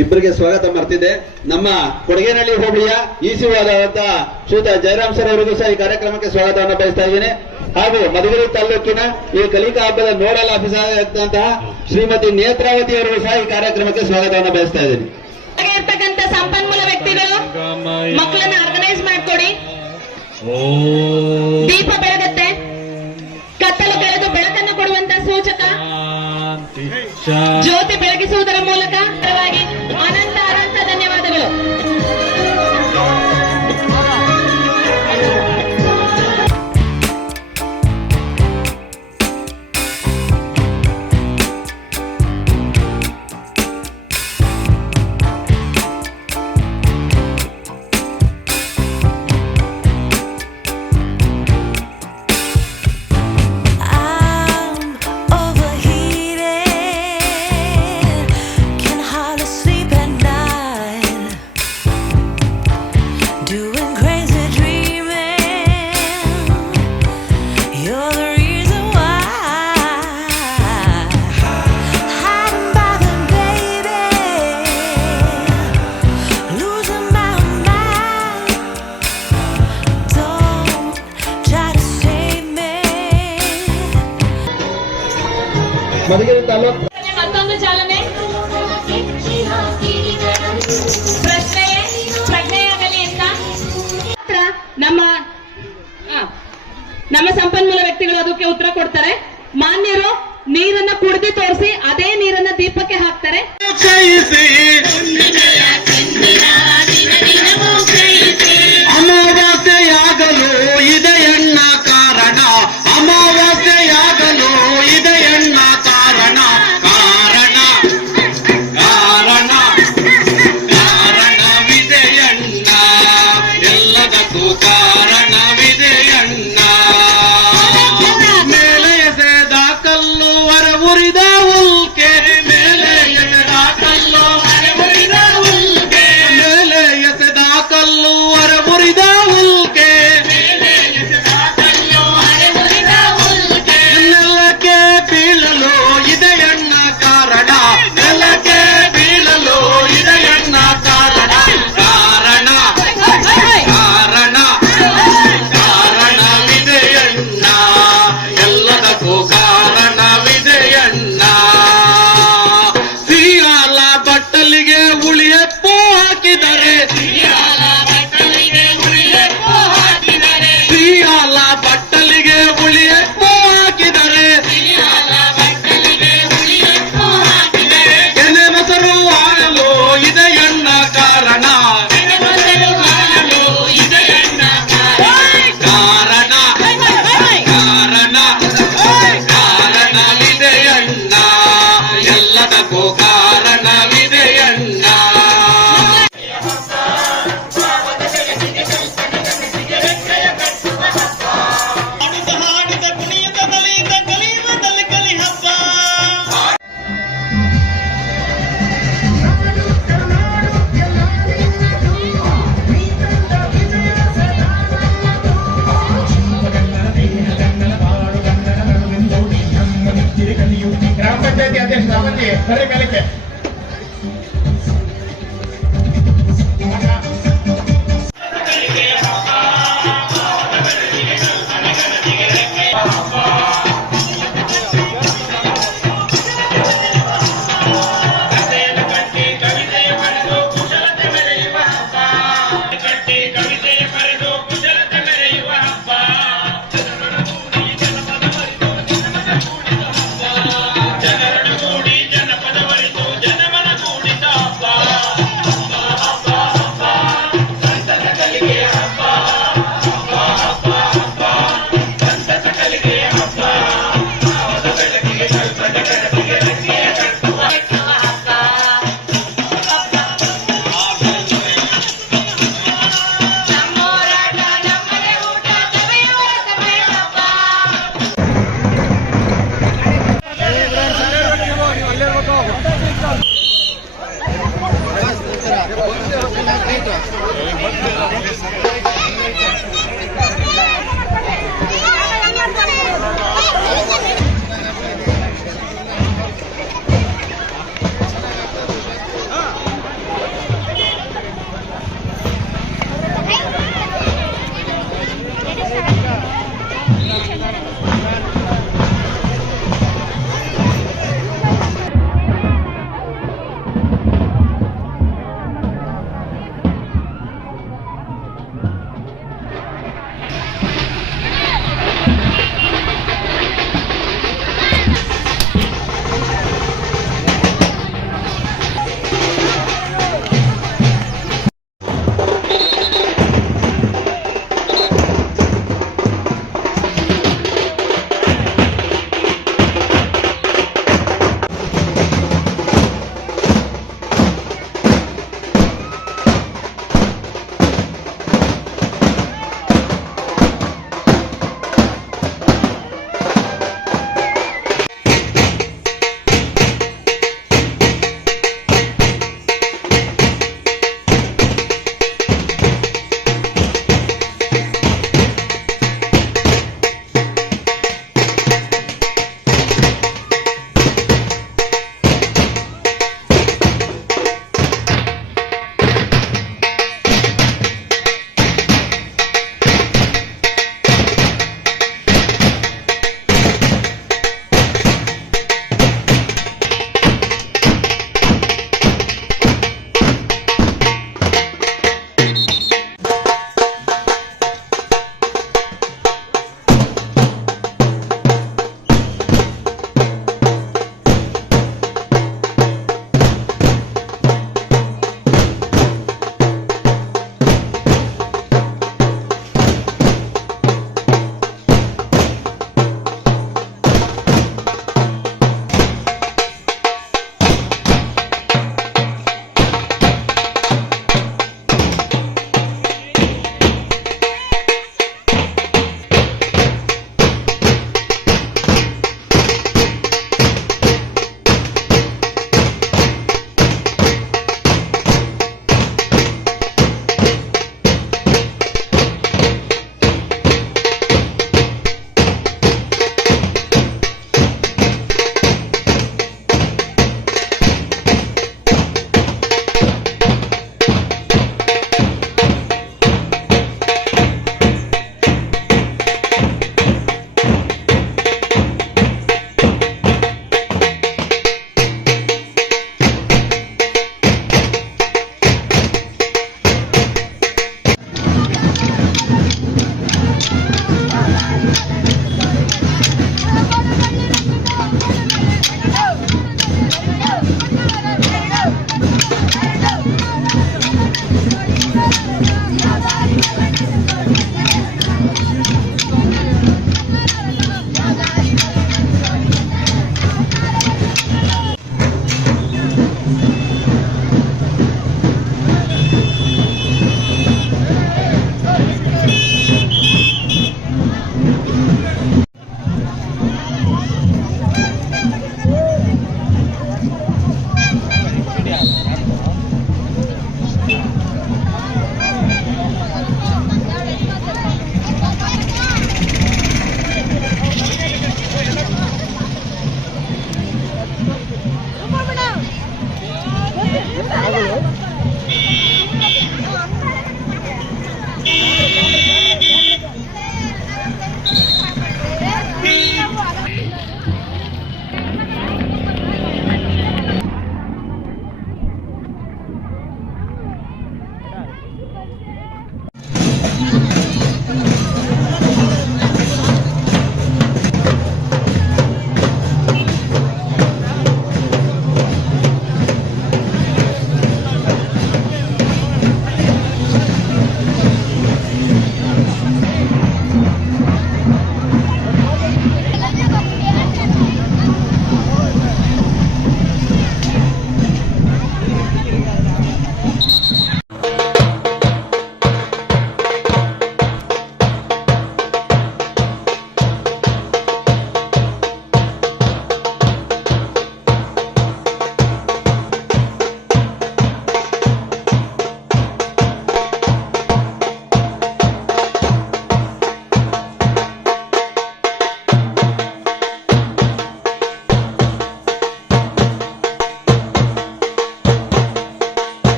ಇಬ್ಬರಿಗೆ ಸ್ವಾಗತ ಮಾಡ್ತಿದ್ದೆ. ನಮ್ಮ ಕೊಡಗೇನಹಳ್ಳಿ ಹೋಬಳಿಯ ಈಸಿವಾದಂತ ಶ್ರೀಯುತ ಜಯರಾಮ್ ಸರ್ ಅವರಿಗೂ ಸಹ ಈ ಕಾರ್ಯಕ್ರಮಕ್ಕೆ ಸ್ವಾಗತವನ್ನು ಬಯಸ್ತಾ ಇದ್ದೇನೆ. ಹಾಗೂ ಮಧುಗಿರಿ ತಾಲೂಕಿನ ಈ ಕಲಿಕಾ ಹಬ್ಬದ ನೋಡಲ್ ಆಫೀಸರ್ ಆಗಿರ್ತಕ್ಕಂತಹ ಶ್ರೀಮತಿ ನೇತ್ರಾವತಿ ಅವರಿಗೂ ಸಹ ಈ ಕಾರ್ಯಕ್ರಮಕ್ಕೆ ಸ್ವಾಗತವನ್ನು ಬಯಸ್ತಾ ಇದ್ದೀನಿ. ಇರ್ತಕ್ಕಂಥ ಸಂಪನ್ಮೂಲ ವ್ಯಕ್ತಿಗಳು ಮಕ್ಕಳನ್ನ ಆರ್ಗನೈಸ್ ಮಾಡ್ಕೊಡಿ. ದೀಪ ಬೆಳಗತ್ತೆ, ಕತ್ತಲು ಕಳೆದು ಬೆಳಕನ್ನು ಕೊಡುವಂತ ಸೂಚಕ ಜ್ಯೋತಿ ಬೆಳಗಿಸುವುದರ ಮೂಲಕ ಅನಂತ ಅನಂತ ಧನ್ಯವಾದಗಳು. ಮಧುಗಿರಿ ತಾಲೂಕು ಮತ್ತೊಂದು ಚಾಲನೆ. ಪ್ರಜ್ಞೆಯಾಗಲಿ ಅಂತ ನಮ್ಮ ಸಂಪನ್ಮೂಲ ವ್ಯಕ್ತಿಗಳು ಅದಕ್ಕೆ ಉತ್ತರ ಕೊಡ್ತಾರೆ. ಮಾನ್ಯರು ನೀರನ್ನ ಕುಡಿದು ತೋರಿಸಿ ಅದೇ ನೀರನ್ನ ದೀಪಕ್ಕೆ ಹಾಕ್ತಾರೆ. ಅಮಾವಾಸ್ಯೆಯಾಗಲು ಇದೆಯಣ್ಣ ಕಾರಣ, ಅಮಾವಾಸ್ಯೆಯಾಗಲು ಇದೆಯಣ್ಣ ಕಾರಣ, ಕಾರಣ ಕಾರಣ ಕಾರಣವಿದೆಯಣ್ಣ, ಎಲ್ಲದಕ್ಕೂ ಕಾರಣವಿದೆಯಣ್ಣ. ಮೇಲೆ ಎಸೆದ ಕಲ್ಲು ಹೊರವುರಿದ ಉಲ್ಕೆ, ಮೇಲೆ ಎಸೆದ ಕಲ್ಲು ಹೊರವುರಿದ ಉಲ್ಕೆ, ಮೇಲೆ ಎಸೆದ ಕಲ್ಲು ಹೊರವುರಿದ ಉಲ್ಕೆ, ನೆಲಕ್ಕೆ ಬೀಳಲು ಇದೆಯಣ್ಣ ಕಾರಣ, ನೆಲಕ್ಕೆ ಬೀಳಲು ಇದೆಯಣ್ಣ ಕಾರಣ, ಕಾರಣ ಕಾರಣ ಕಾರಣವಿದೆಯಣ್ಣ, ಎಲ್ಲದಕ್ಕೂ ಕಾರಣವಿದೆಯಣ್ಣ. ಸಿಯಾಲ ಬಟ್ಟಲಿಗೆ ಉಳಿಯಪ್ಪು ಹಾಕಿದರೆ, ಸಿಯಾಲ ಬಟ್ಟಲಿಗೆ ಉಳಿಯಪ್ಪು ಹಾಕಿದರೆ, ಸಿಯಾಲ ಬಟ್ಟಲಿಗೆ ಉಳಿಯಪ್ಪು ಹಾಕಿದರೆ, ಸಿಯಾಲ ಬಟ್ಟಲಿಗೆ ಉಳಿಯಪ್ಪು ಹಾಕಿದರೆ, ಎನೆ ಮೊಸರು ಆಡಲು ಇದೆಯಣ್ಣ ಕಾರಣ, ಎನೆ ಮೊಸರು ಆಡಲು ಇದೆಯಣ್ಣ ಕಾರಣ, ಕಾರಣ ಕಾರಣವಿದೆಯಣ್ಣ, ಎಲ್ಲದಕ್ಕೂ ಕಾರಣವಿದೆಯಣ್ಣ. ಗ್ರಾಮ ಪಂಚಾಯತಿ ಅಧ್ಯಕ್ಷ ಸಾಮಂತಿ ಕರೆ ಕಾಲಕ್ಕೆ ಜನಪದ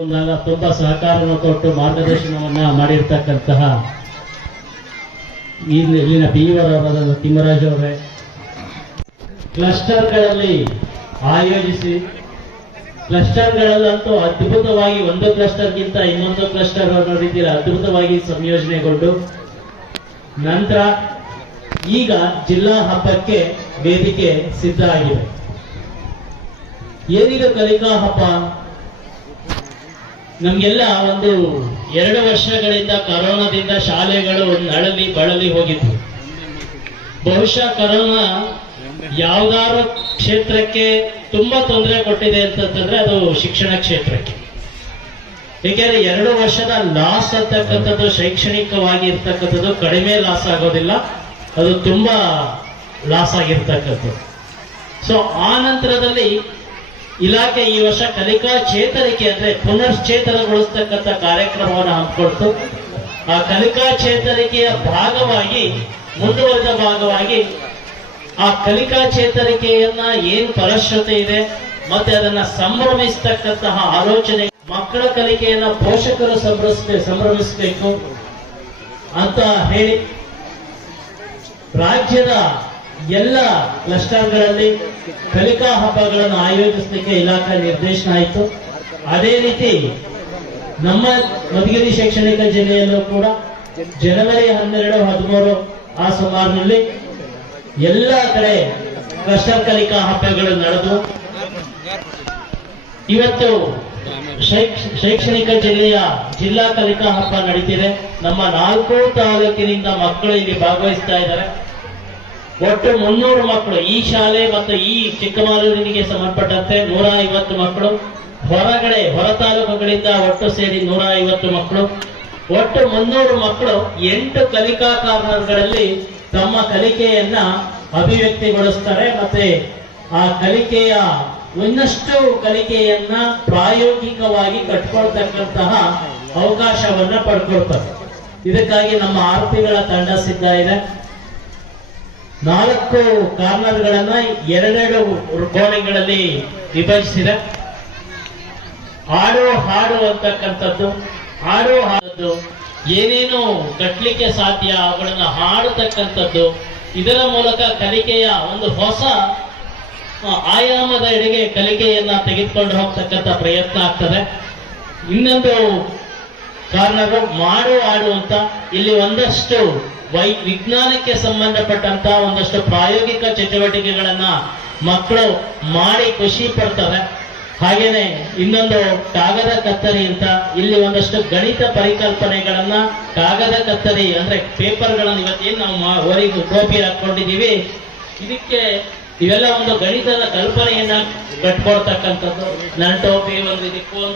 ಬಂದಾಗ ತುಂಬಾ ಸಹಕಾರವನ್ನು ಕೊಟ್ಟು ಮಾರ್ಗದರ್ಶನವನ್ನ ಮಾಡಿರ್ತಕ್ಕಂತಹ ಇಲ್ಲಿನ ಪಿ.ಇವರವರಾದ ತಿಮ್ಮರಾಜ್ ಅವರೇ, ಕ್ಲಸ್ಟರ್ಗಳಲ್ಲಿ ಆಯೋಜಿಸಿ ಕ್ಲಸ್ಟರ್ಗಳಲ್ಲಂತೂ ಅದ್ಭುತವಾಗಿ ಒಂದು ಕ್ಲಸ್ಟರ್ಗಿಂತ ಇನ್ನೊಂದು ಕ್ಲಸ್ಟರ್ ಅನ್ನೋ ರೀತಿಯಲ್ಲಿ ಅದ್ಭುತವಾಗಿ ಸಂಯೋಜನೆಗೊಂಡು ನಂತರ ಈಗ ಜಿಲ್ಲಾ ಹಬ್ಬಕ್ಕೆ ವೇದಿಕೆ ಸಿದ್ಧ ಆಗಿದೆ. ಏನಿದು ಕಲಿಕಾ ಹಬ್ಬ? ನಮ್ಗೆಲ್ಲ ಒಂದು 2 ವರ್ಷಗಳಿಂದ ಕರೋನಾದಿಂದ ಶಾಲೆಗಳು ನಳಲಿ ಬಳಲಿ ಹೋಗಿದ್ವು. ಬಹುಶಃ ಕರೋನಾ ಯಾವ್ದಾದ್ರು ಕ್ಷೇತ್ರಕ್ಕೆ ತುಂಬಾ ತೊಂದರೆ ಕೊಟ್ಟಿದೆ ಅಂತಂದ್ರೆ ಅದು ಶಿಕ್ಷಣ ಕ್ಷೇತ್ರಕ್ಕೆ. ಏಕೆಂದ್ರೆ 2 ವರ್ಷದ ಲಾಸ್ ಅಂತಕ್ಕಂಥದ್ದು ಶೈಕ್ಷಣಿಕವಾಗಿ ಇರ್ತಕ್ಕಂಥದ್ದು ಕಡಿಮೆ ಲಾಸ್ ಆಗೋದಿಲ್ಲ, ಅದು ತುಂಬಾ ಲಾಸ್ ಆಗಿರ್ತಕ್ಕಂಥದ್ದು. ಸೊ ಆ ನಂತರದಲ್ಲಿ ಇಲಾಖೆ ಈ ವರ್ಷ ಕಲಿಕಾ ಚೇತರಿಕೆ ಅಂದ್ರೆ ಪುನಶ್ಚೇತನಗೊಳಿಸ್ತಕ್ಕಂಥ ಕಾರ್ಯಕ್ರಮವನ್ನು ಹಮ್ಮಿಕೊಳ್ತು. ಆ ಕಲಿಕಾ ಚೇತರಿಕೆಯ ಭಾಗವಾಗಿ ಮುಂದುವರೆದ ಭಾಗವಾಗಿ ಆ ಕಲಿಕಾ ಚೇತರಿಕೆಯನ್ನ ಏನ್ ಫಲಶ್ರುತಿ ಇದೆ ಮತ್ತೆ ಅದನ್ನ ಸಂಭ್ರಮಿಸ್ತಕ್ಕಂತಹ ಆಲೋಚನೆ, ಮಕ್ಕಳ ಕಲಿಕೆಯನ್ನ ಪೋಷಕರು ಸಂಭ್ರಮಿಸಬೇಕು ಅಂತ ಹೇಳಿ ರಾಜ್ಯದ ಎಲ್ಲ ಕ್ಲಸ್ಟರ್ಗಳಲ್ಲಿ ಕಲಿಕಾ ಹಬ್ಬಗಳನ್ನು ಆಯೋಜಿಸಲಿಕ್ಕೆ ಇಲಾಖೆ ನಿರ್ದೇಶನ ಆಯಿತು. ಅದೇ ರೀತಿ ನಮ್ಮ ಮಧುಗಿರಿ ಶೈಕ್ಷಣಿಕ ಜಿಲ್ಲೆಯಲ್ಲೂ ಕೂಡ ಜನವರಿ 12, 13 ಆ ಸುಮಾರಿನಲ್ಲಿ ಎಲ್ಲ ಕಡೆ ಕ್ಲಸ್ಟರ್ ಕಲಿಕಾ ಹಬ್ಬಗಳು ನಡೆದು ಇವತ್ತು ಶೈಕ್ಷಣಿಕ ಜಿಲ್ಲೆಯ ಜಿಲ್ಲಾ ಕಲಿಕಾ ಹಬ್ಬ ನಡೀತಿದೆ. ನಮ್ಮ 4 ತಾಲೂಕಿನಿಂದ ಮಕ್ಕಳು ಇಲ್ಲಿ ಭಾಗವಹಿಸ್ತಾ ಇದ್ದಾರೆ. ಒಟ್ಟು 300 ಮಕ್ಕಳು ಈ ಶಾಲೆ ಮತ್ತು ಈ ಚಿಕ್ಕಮಗಳೂರಿಗೆ ಸಂಬಂಧಪಟ್ಟಂತೆ 150 ಮಕ್ಕಳು, ಹೊರ ತಾಲೂಕುಗಳಿಂದ ಒಟ್ಟು ಸೇರಿ 150 ಮಕ್ಕಳು, ಒಟ್ಟು 300 ಮಕ್ಕಳು 8 ಕಲಿಕಾ ಕಾರ್ನರ್ಗಳಲ್ಲಿ ತಮ್ಮ ಕಲಿಕೆಯನ್ನ ಅಭಿವ್ಯಕ್ತಿಗೊಳಿಸ್ತಾರೆ. ಮತ್ತೆ ಆ ಕಲಿಕೆಯ ಇನ್ನಷ್ಟು ಕಲಿಕೆಯನ್ನ ಪ್ರಾಯೋಗಿಕವಾಗಿ ಕಟ್ಕೊಳ್ತಕ್ಕಂತಹ ಅವಕಾಶವನ್ನ ಪಡ್ಕೊಳ್ತಾರೆ. ಇದಕ್ಕಾಗಿ ನಮ್ಮ ಆರ್ಪಿಗಳ ತಂಡ ಸಿದ್ಧ ಇದೆ. 4 ಕಾರ್ನರ್ಗಳನ್ನ 2 ಕೋಣೆಗಳಲ್ಲಿ ವಿಭಜಿಸಿದೆ. ಹಾಡು ಅಂತಕ್ಕಂಥದ್ದು, ಹಾಡು ಏನೇನು ಕಟ್ಲಿಕ್ಕೆ ಸಾಧ್ಯ ಅವುಗಳನ್ನ ಹಾಡತಕ್ಕಂಥದ್ದು, ಇದರ ಮೂಲಕ ಕಲಿಕೆಯ ಒಂದು ಹೊಸ ಆಯಾಮದ ಎಡೆಗೆ ಕಲಿಕೆಯನ್ನ ತೆಗೆದುಕೊಂಡು ಹೋಗ್ತಕ್ಕಂಥ ಪ್ರಯತ್ನ ಆಗ್ತದೆ. ಇನ್ನೊಂದು ಕಾರ್ನರ್ ಹಾಡು ಅಂತ, ಇಲ್ಲಿ ಒಂದಷ್ಟು ವಿಜ್ಞಾನಕ್ಕೆ ಸಂಬಂಧಪಟ್ಟಂತ ಒಂದಷ್ಟು ಪ್ರಾಯೋಗಿಕ ಚಟುವಟಿಕೆಗಳನ್ನ ಮಕ್ಕಳು ಮಾಡಿ ಖುಷಿ ಪಡ್ತಾರೆ. ಹಾಗೇನೆ ಇನ್ನೊಂದು ಕಾಗದ ಕತ್ತರಿ ಅಂತ, ಇಲ್ಲಿ ಒಂದಷ್ಟು ಗಣಿತ ಪರಿಕಲ್ಪನೆಗಳನ್ನ ಕಾಗದ ಕತ್ತರಿ ಅಂದ್ರೆ ಪೇಪರ್ಗಳನ್ನು ಇವತ್ತೇನು ನಾವು ಹೊರಗೆ ಟೋಪಿ ಹಾಕೊಂಡಿದೀವಿ, ಇದಕ್ಕೆ ಇವೆಲ್ಲ ಒಂದು ಗಣಿತದ ಕಲ್ಪನೆಯನ್ನ ಕಟ್ಕೊಳ್ತಕ್ಕಂಥದ್ದು. ನನ್ನ ಟೋಪಿ ಒಂದು ಇದಕ್ಕೂ ಅಂತ